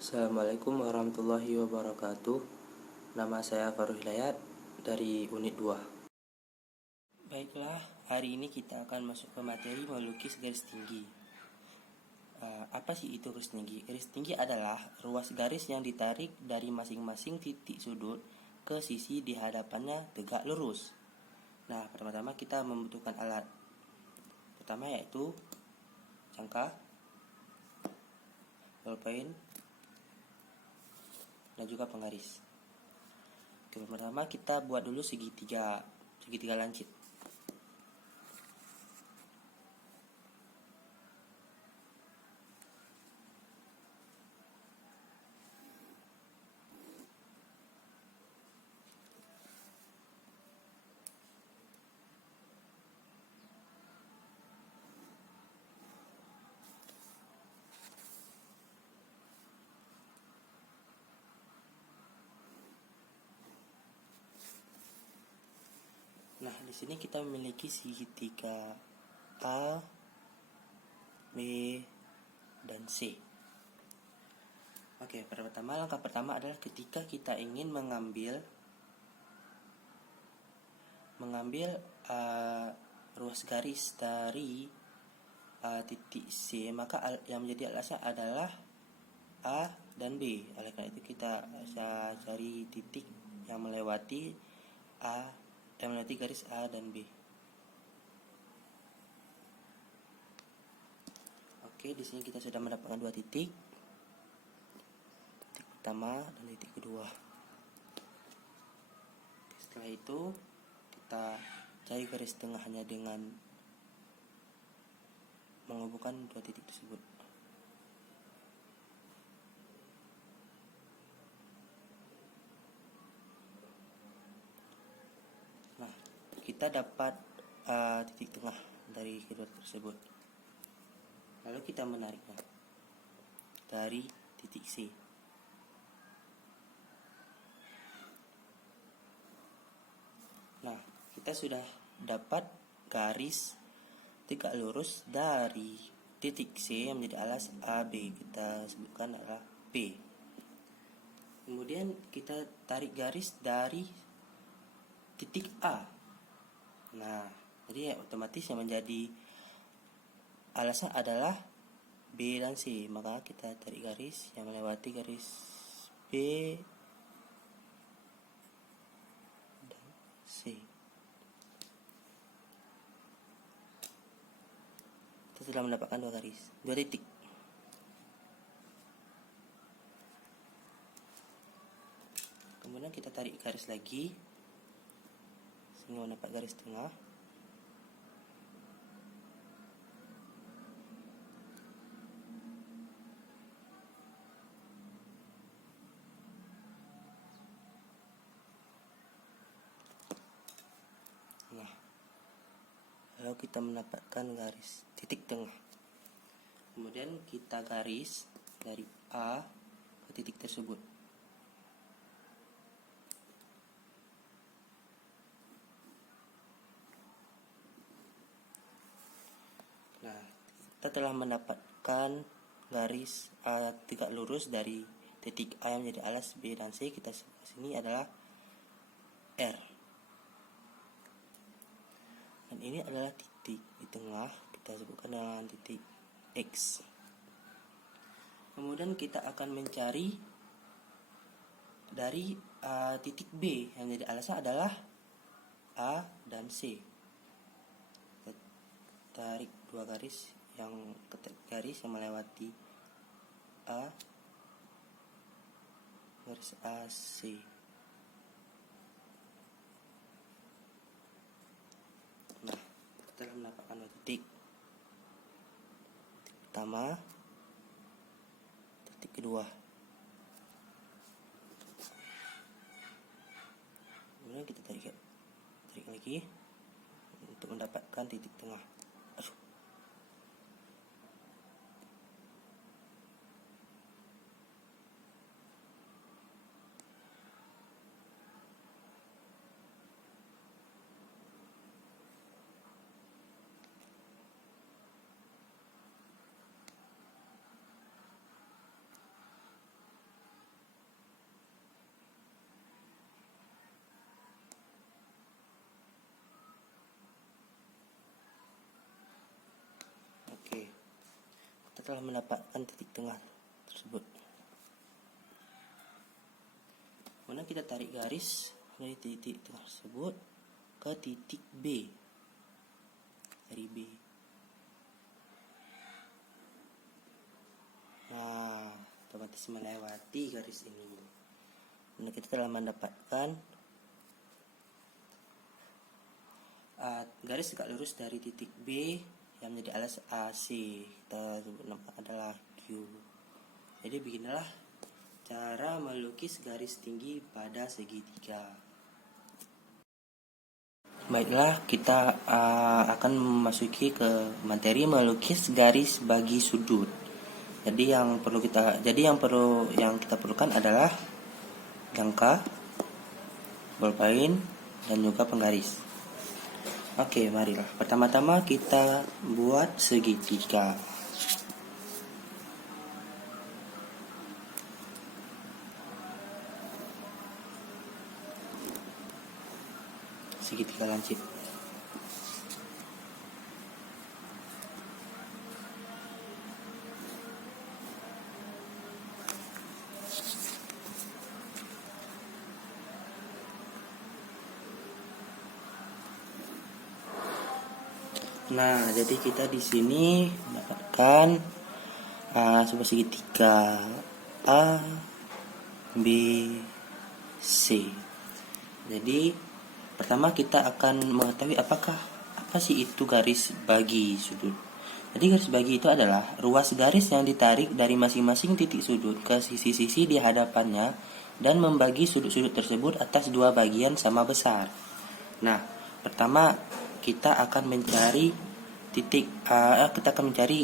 Assalamualaikum warahmatullahi wabarakatuh. Nama saya Farul Hidayat dari unit 2. Baiklah, hari ini kita akan masuk ke materi melukis garis tinggi. Apa sih itu garis tinggi? Garis tinggi adalah ruas garis yang ditarik dari masing-masing titik sudut ke sisi di hadapannya tegak lurus. Nah, pertama-tama kita membutuhkan alat. Pertama yaitu cangkah, bolpen, dan juga penggaris. Pertama kita buat dulu segitiga lancip. Nah, di sini kita memiliki segitiga A, B, dan C. Oke, langkah pertama adalah ketika kita ingin mengambil ruas garis dari titik C, maka yang menjadi alasnya adalah A dan B. Oleh karena itu kita cari titik yang melewati garis A dan B. Oke, di sini kita sudah mendapatkan dua titik. Titik pertama dan titik kedua. Setelah itu kita cari garis tengahnya dengan menghubungkan dua titik tersebut. Nah, kita dapat titik tengah dari kedua tersebut. Lalu kita menariknya dari titik C. Nah, kita sudah dapat garis tegak lurus dari titik C yang menjadi alas AB. Kita sebutkan adalah P. Kemudian kita tarik garis dari titik A. Nah, jadi otomatis yang menjadi alasnya adalah B dan C. Maka kita tarik garis yang melewati garis B dan C. Kita sudah mendapatkan dua titik. Kemudian kita tarik garis lagi sehingga mendapat garis tengah. Nah, lalu kita mendapatkan garis titik tengah. Kemudian kita garis dari A ke titik tersebut. Nah, kita telah mendapatkan garis tegak lurus dari titik A yang menjadi alas B dan C. Kita sebut sini adalah R. Dan ini adalah titik di tengah, kita sebutkan dengan titik X. Kemudian kita akan mencari dari titik B yang menjadi alasnya adalah A dan C. Kita tarik dua garis yang melewati A, garis AC. Nah, kita telah mendapatkan dua titik. Titik pertama, titik kedua. Kemudian kita tarik lagi untuk mendapatkan titik tengah. telah mendapatkan titik tengah tersebut. Kemudian kita tarik garis dari titik tengah tersebut ke titik B. Dari B. Nah, otomatis melewati garis ini. Nah, kita telah mendapatkan garis tegak lurus dari titik B yang menjadi alas AC. Kita sebut nama adalah Q. Jadi beginilah cara melukis garis tinggi pada segitiga. Baiklah, kita akan memasuki ke materi melukis garis bagi sudut. Jadi yang kita perlukan adalah jangka, bolpen, dan juga penggaris. Oke, marilah. Pertama-tama kita buat segitiga. Segitiga lancip. Nah, jadi kita di sini mendapatkan sebuah segitiga A, B, C. Jadi pertama kita akan mengetahui apa sih itu garis bagi sudut. Jadi garis bagi itu adalah ruas garis yang ditarik dari masing-masing titik sudut ke sisi-sisi di hadapannya dan membagi sudut-sudut tersebut atas dua bagian sama besar. Nah, pertama kita akan mencari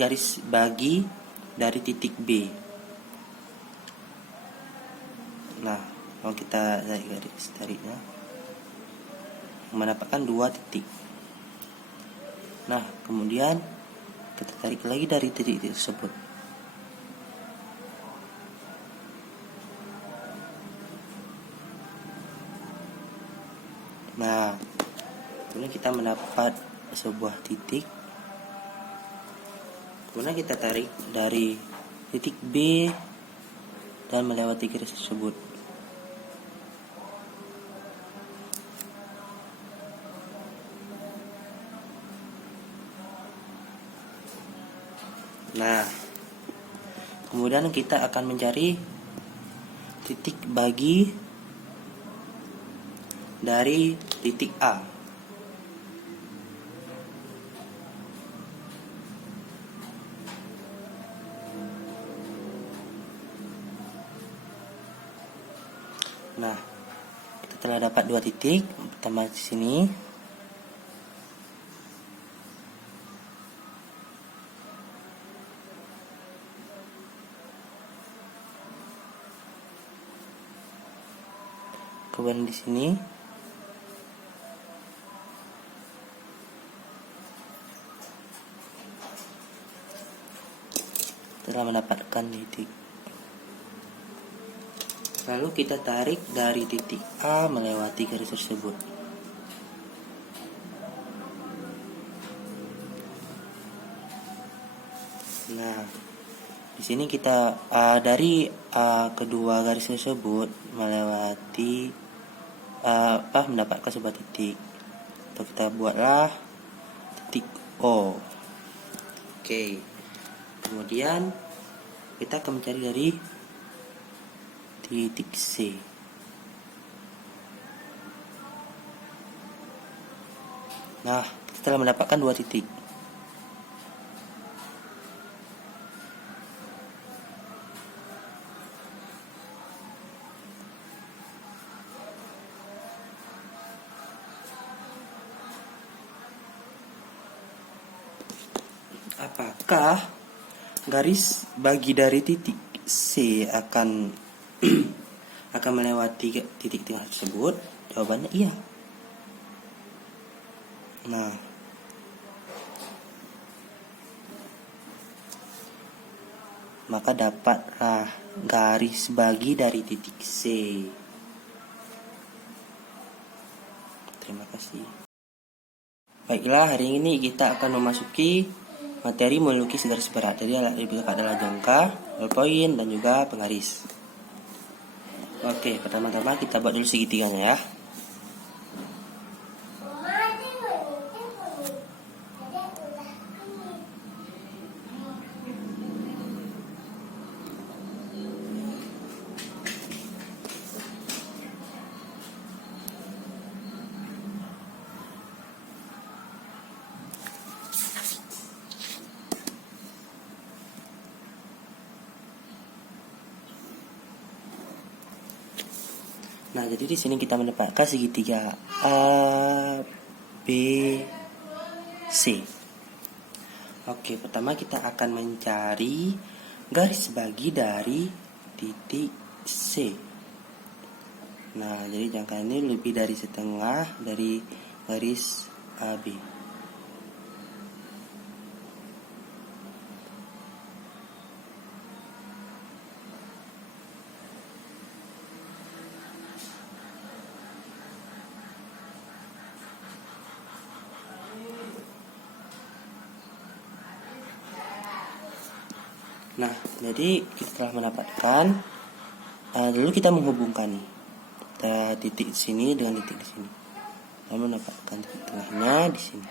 garis bagi dari titik B. Nah, kalau kita tarik garis tariknya mendapatkan dua titik. Nah, kemudian kita tarik lagi dari titik tersebut. Nah, kemudian kita mendapat sebuah titik. Kemudian kita tarik dari titik B dan melewati garis tersebut. Nah, kemudian kita akan mencari titik bagi dari titik A. Nah, kita telah dapat dua titik. Pertama di sini. Kemudian di sini. Telah mendapatkan titik. Lalu kita tarik dari titik A melewati garis tersebut. Nah, di sini kita dari kedua garis tersebut melewati mendapatkan sebuah titik. Atau kita buatlah titik O. Oke. Kemudian kita akan mencari dari titik C. Nah, kita telah mendapatkan dua titik. Apakah garis bagi dari titik C akan melewati titik tengah tersebut? Jawabannya iya. Nah, maka dapatlah garis bagi dari titik C. Terima kasih. Baiklah, hari ini kita akan memasuki materi melukis garis berat. Jadi lebih dekat adalah jangka, ballpoint, dan juga penggaris. Oke, pertama-tama kita buat dulu segitiganya ya. Nah, jadi di sini kita mendapatkan segitiga A, B, C. Oke, pertama kita akan mencari garis bagi dari titik C. Nah, jadi jangka ini lebih dari setengah dari garis AB. Nah, jadi kita telah mendapatkan. Lalu kita menghubungkan nih titik sini dengan titik di sini. Lalu mendapatkan titik tengahnya di sini.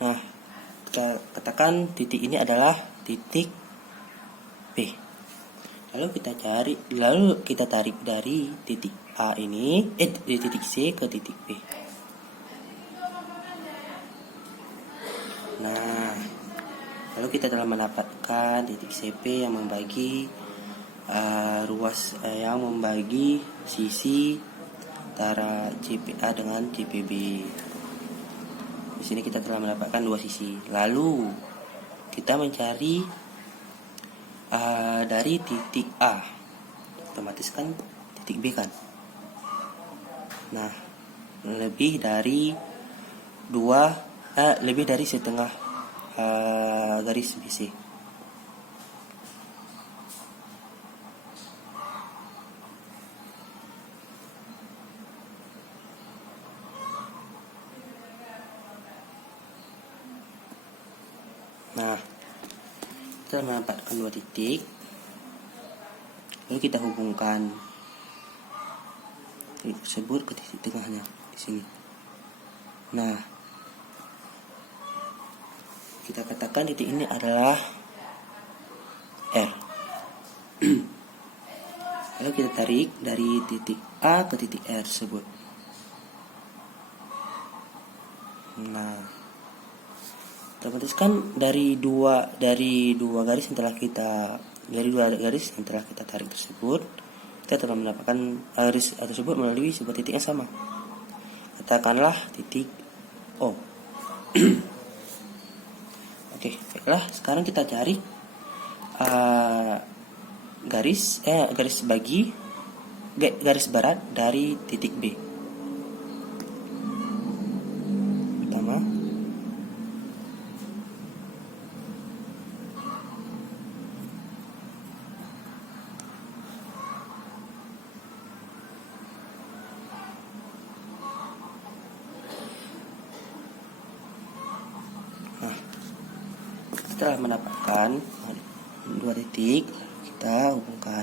Nah, kita katakan titik ini adalah titik P. Lalu kita tarik dari titik A ini, dari titik C ke titik P. Nah, lalu kita telah mendapatkan titik CP yang membagi yang membagi sisi antara CPA dengan CPB. Di sini kita telah mendapatkan dua sisi. Lalu kita mencari dari titik A, otomatis kan titik B kan. Nah, lebih dari setengah garis BC. Nah, kita mendapatkan dua titik. Lalu kita hubungkan titik tersebut ke titik tengahnya di sini. Nah, kita katakan titik ini adalah R. Lalu kita tarik dari titik A ke titik R tersebut. Nah, otomatis kan dari dua garis yang telah kita tarik tersebut, kita telah mendapatkan garis tersebut melalui sebuah titik yang sama. Katakanlah titik O. Oke, baiklah. Sekarang kita cari garis barat dari titik B. Pertama, setelah mendapatkan dua titik, kita hubungkan.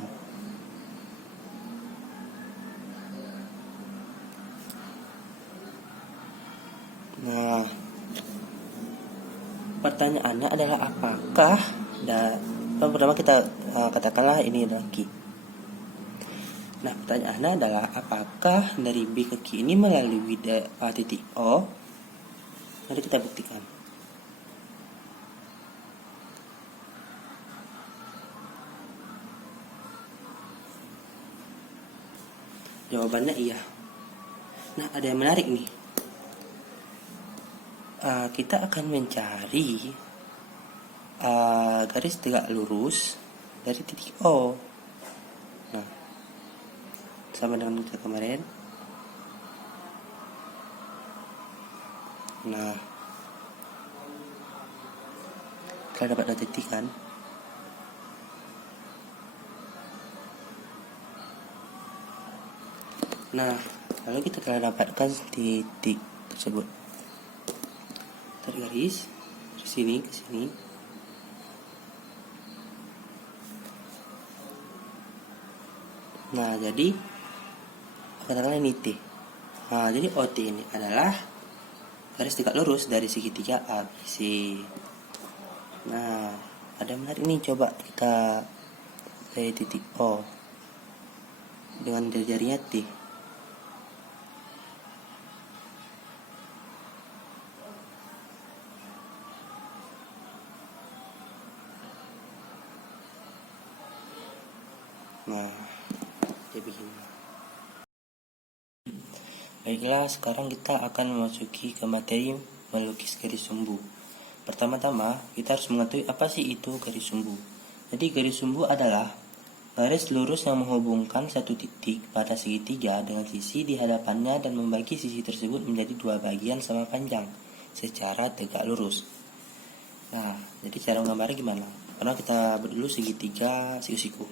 Nah, pertanyaannya adalah apakah pertama kita katakanlah ini adalah Q. Nah, pertanyaannya adalah apakah dari B ke Q ini melalui titik O? Mari kita buktikan. Jawabannya iya. Nah, ada yang menarik nih. Kita akan mencari garis tegak lurus dari titik O. Nah, sama dengan kita kemarin. Nah, kita dapat dua titik kan. Nah, lalu kita telah dapatkan titik tersebut. Kita tarik garis dari sini ke sini. Nah, jadi katakanlah ini T. Nah, jadi OT ini adalah garis tegak lurus dari segitiga ABC. Nah, ada menarik ini, coba kita dari titik O dengan jari-jarinya T. Nah, jadi begini. Baiklah, sekarang kita akan memasuki ke materi melukis garis sumbu. Pertama-tama, kita harus mengetahui apa sih itu garis sumbu. Jadi garis sumbu adalah garis lurus yang menghubungkan satu titik pada segitiga dengan sisi di hadapannya dan membagi sisi tersebut menjadi dua bagian sama panjang secara tegak lurus. Nah, jadi cara menggambarnya gimana? Karena kita buat dulu segitiga siku-siku.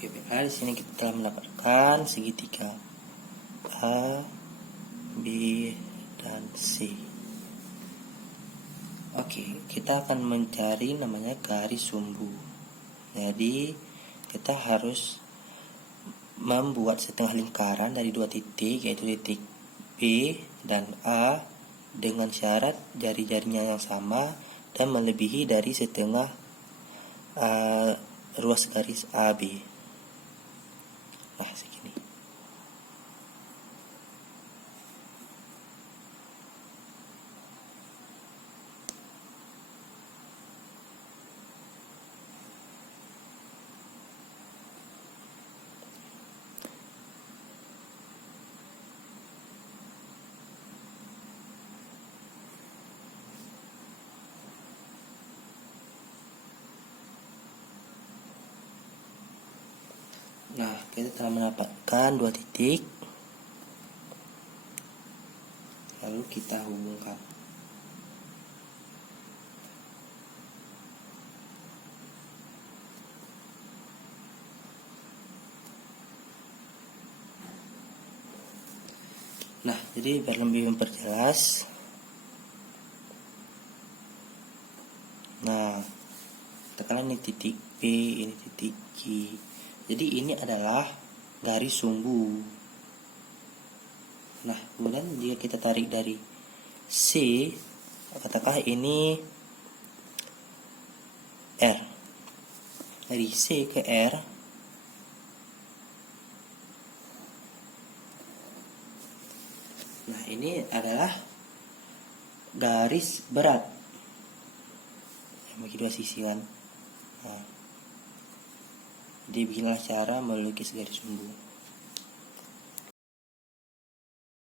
Oke, di sini kita telah mendapatkan segitiga A, B, dan C. Oke, kita akan mencari namanya garis sumbu. Jadi kita harus membuat setengah lingkaran dari dua titik, yaitu titik B dan A, dengan syarat jari-jarinya yang sama dan melebihi dari setengah ruas garis AB. Nah, segini. Nah, kita telah mendapatkan dua titik. Lalu kita hubungkan. Nah, jadi biar lebih memperjelas. Nah, katakanlah ini titik B, ini titik G. Jadi ini adalah garis sumbu. Nah, kemudian jika kita tarik dari C, katakanlah ini R. Dari C ke R, nah ini adalah garis berat yang bagi dua sisi kan. Nah, jadi beginilah cara melukis garis sumbu.